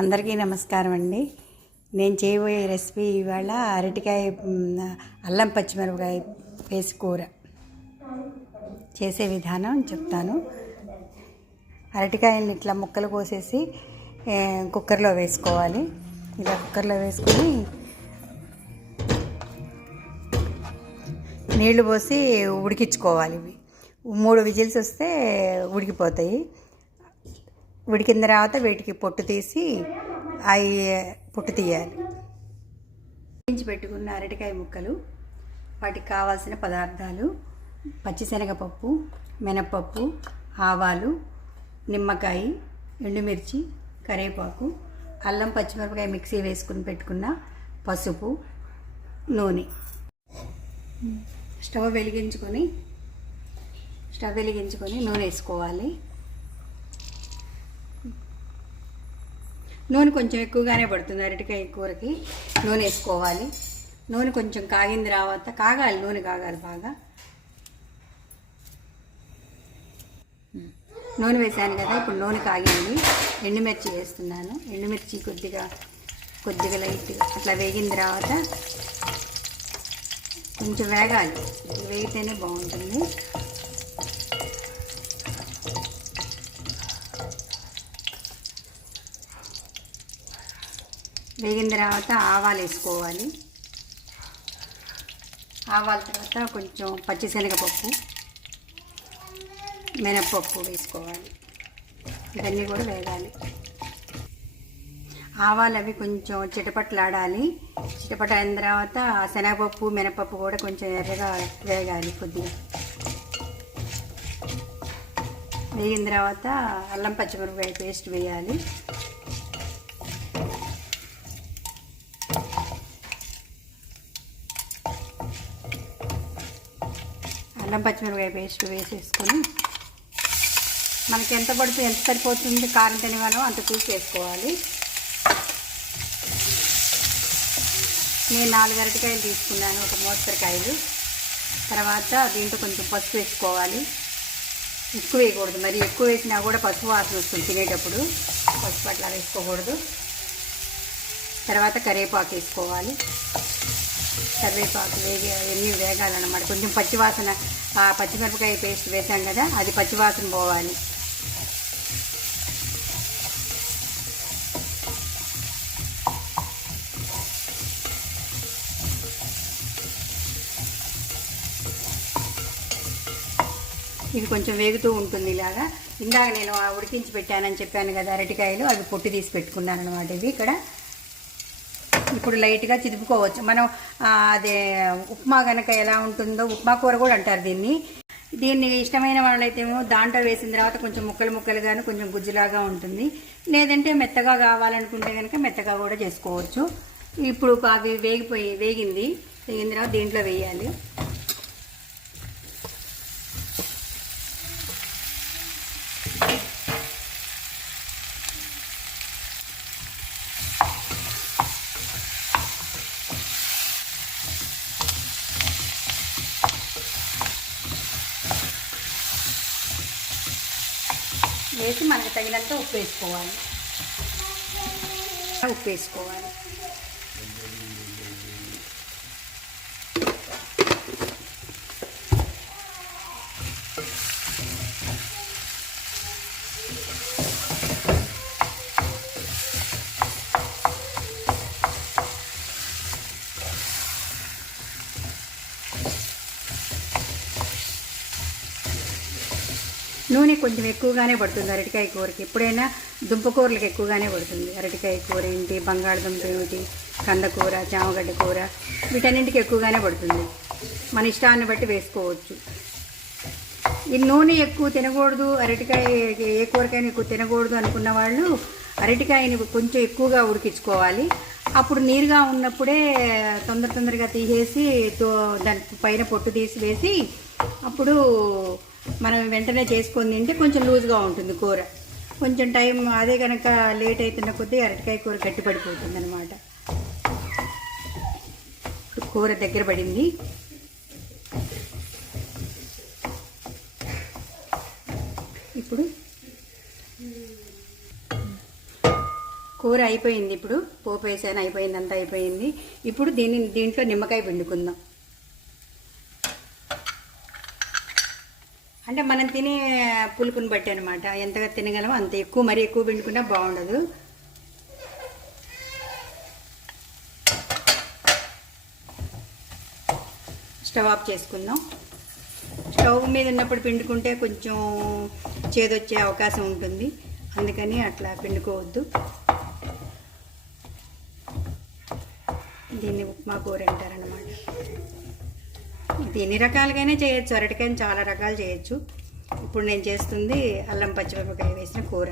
అందరికీ నమస్కారం అండి. నేను చేయబోయే రెసిపీ ఇవాళ అరటికాయ అల్లం పచ్చిమిరపకాయ వేసి కూర చేసే విధానం చెప్తాను. అరటికాయలను ఇట్లా ముక్కలు కోసేసి కుక్కర్లో వేసుకోవాలి. ఇలా కుక్కర్లో వేసుకొని నీళ్ళు పోసి ఉడికించుకోవాలి. ఇవి మూడు విజిల్స్ వస్తే ఉడికిపోతాయి. ఉడికిన తర్వాత వీటికి పొట్టు తీసి అవి పొట్టు తీయాలి. ఉడికించి పెట్టుకున్న అరటికాయ ముక్కలు వాటికి కావాల్సిన పదార్థాలు పచ్చిశనగపప్పు మినప్పప్పు ఆవాలు నిమ్మకాయ ఎండుమిర్చి కరివేపాకు అల్లం పచ్చిమిరపకాయ మిక్సీ వేసుకుని పెట్టుకున్న పసుపు నూనె. స్టవ్ వెలిగించుకొని స్టవ్ వెలిగించుకొని నూనె వేసుకోవాలి. నూనె కొంచెం ఎక్కువగానే పడుతుంది అరటికాయ కూరకి నూనె వేసుకోవాలి. నూనె కొంచెం కాగింది తర్వాత కాగాలి నూనె కాగాలి బాగా. నూనె వేసాను కదా ఇప్పుడు నూనె కాగింది. ఎండుమిర్చి వేస్తున్నాను. ఎండుమిర్చి కొద్దిగా కొద్దిగా లైట్గా అట్లా వేగిన తర్వాత కొంచెం వేగాలి. వేగితేనే బాగుంటుంది. వేగిన తర్వాత ఆవాలు వేసుకోవాలి. ఆవాల తర్వాత కొంచెం పచ్చిశనగపప్పు మినప్పప్పు వేసుకోవాలి. ఇవన్నీ కూడా వేగాలి. ఆవాలు అవి కొంచెం చిటపట్లాడాలి. చిటపట అయిన తర్వాత శనగపప్పు మినపప్పు కూడా కొంచెం ఎర్రగా వేగాలి కొద్దిగా. వేగిన తర్వాత అల్లం పచ్చిమిరపకాయ పేస్ట్ వేయాలి. అల్లం పచ్చిమిరపకాయ పేస్ట్ వేసేసుకొని మనకి ఎంత పడుతుంది ఎంత సరిపోతుంది కారం తినేవాళ్ళం అంత చూసి వేసుకోవాలి నేను నాలుగు అరటికాయలు తీసుకున్నాను ఒక మోస్తరకాయలు. తర్వాత దీంట్లో కొంచెం పసుపు వేసుకోవాలి. ఎక్కువ వేయకూడదు మరి ఎక్కువ వేసినా కూడా పసుపు వాసన వస్తుంది తినేటప్పుడు. పసుపు అట్లా వేసుకోకూడదు. తర్వాత కరివేపాకు వేసుకోవాలి. కరివేపాకు వేగి ఎన్ని వేగాలన్నమాట. కొంచెం పచ్చివాసన ఆ పచ్చిమిరపకాయ పేస్ట్ వేసాం కదా అది పచ్చివాసన పోవాలి. ఇది కొంచెం వేగుతూ ఉంటుంది ఇలాగా. ఇందాక నేను ఆ ఉడికించి పెట్టానని చెప్పాను కదా అరటికాయలు అవి పొట్టు తీసి పెట్టుకున్నాను అనమాట ఇవి ఇక్కడ. ఇప్పుడు లైట్గా చిదుపుకోవచ్చు మనం అదే ఉప్మా కనుక ఎలా ఉంటుందో ఉప్మా కూర కూడా అంటారు దీన్ని. దీన్ని ఇష్టమైన వాళ్ళైతేమో దాంట్లో వేసిన తర్వాత కొంచెం ముక్కలు ముక్కలుగాను కొంచెం గుజ్జులాగా ఉంటుంది. లేదంటే మెత్తగా కావాలనుకుంటే కనుక మెత్తగా కూడా చేసుకోవచ్చు. ఇప్పుడు అవి వేగిపోయి వేగింది. వేగిన తర్వాత దీంట్లో వేయాలి. వేసి మనకి తగినంత ఉప్పు వేసుకోవాలి. ఉప్పు వేసుకోవాలి. నూనె కొంచెం ఎక్కువగానే పడుతుంది అరటికాయ కూరకి. ఎప్పుడైనా దుంపకూరలకు ఎక్కువగానే పడుతుంది. అరటికాయ కూర ఏంటి? బంగాళదుంప ఏమిటి కందకూర చామగడ్డ కూర వీటన్నింటికి ఎక్కువగానే పడుతుంది. మన ఇష్టాన్ని బట్టి వేసుకోవచ్చు. ఈ నూనె ఎక్కువ తినకూడదు అరటికాయ ఏ కూరకైనా ఎక్కువ తినకూడదు అనుకున్న వాళ్ళు అరటికాయని కొంచెం ఎక్కువగా ఉడికించుకోవాలి. అప్పుడు నీరుగా ఉన్నప్పుడే తొందర తొందరగా తీసేసి తో- దాని పైన పొట్టు తీసి వేసి అప్పుడు మనం వెంటనే చేసుకొని తింటే కొంచెం లూజ్గా ఉంటుంది కూర. కొంచెం టైం అదే కనుక లేట్ అవుతున్న కొద్దీ అరటికాయ కూర గట్టిపడిపోతుంది అనమాట కూర దగ్గర పడింది. ఇప్పుడు కూర అయిపోయింది ఇప్పుడు పోపు వేసాను అయిపోయింది అంతా అయిపోయింది. ఇప్పుడు దీన్ని దీంట్లో నిమ్మకాయ పిండుకుందాం. అంటే మనం తినే పులుపుని బట్టి అనమాట ఎంతగా తినగలమో అంత. ఎక్కువ మరీ ఎక్కువ పిండుకున్నా బాగుండదు. స్టవ్ ఆఫ్ చేసుకుందాం. స్టవ్ మీద ఉన్నప్పుడు పిండుకుంటే కొంచెం చేదొచ్చే అవకాశం ఉంటుంది. అందుకని అట్లా పిండుకోవద్దు. దీన్ని ఉప్మా కూర అంటారనమాట ఇది ఎన్ని రకాలుగానే చేయొచ్చు అరటికాయని చాలా రకాలు చేయొచ్చు. ఇప్పుడు నేను చేస్తుంది అల్లం పచ్చిమిరపకాయ వేసిన కూర.